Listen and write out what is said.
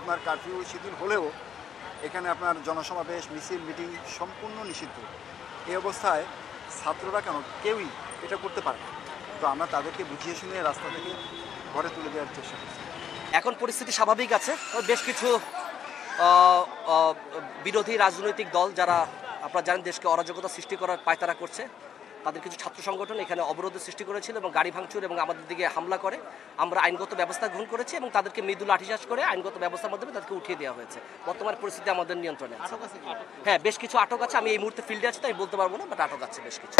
আপনার কারফিউ শিথিল হলেও এখানে আপনার জনসমাবেশ মিছিল মিটিং সম্পূর্ণ নিষিদ্ধ। এই অবস্থায় ছাত্ররা কেন কেউই এটা করতে পারে না। তো আমরা তাদেরকে বুঝিয়ে শুনিয়ে রাস্তা থেকে ঘরে তুলে দেওয়ার চেষ্টা করছি। এখন পরিস্থিতি স্বাভাবিক আছে। বেশ কিছু বিরোধী রাজনৈতিক দল যারা আপনারা জানেন দেশকে অরাজকতা সৃষ্টি করার পায়তারা করছে, তাদের কিছু ছাত্র সংগঠন এখানে অবরোধের সৃষ্টি করেছিল এবং গাড়ি ভাঙচুর এবং আমাদের দিকে হামলা করে। আমরা আইনগত ব্যবস্থা গ্রহণ করেছি এবং তাদেরকে মৃদু লাঠিচার্জ করে আইনগত ব্যবস্থার মাধ্যমে তাদেরকে উঠিয়ে দেওয়া হয়েছে। বর্তমান পরিস্থিতি আমাদের নিয়ন্ত্রণে আছে। হ্যাঁ, বেশ কিছু আটক আছে। আমি এই মুহূর্তে ফিল্ডে আছি তাই বলতে পারবো না, বাট আটক আছে বেশ কিছু।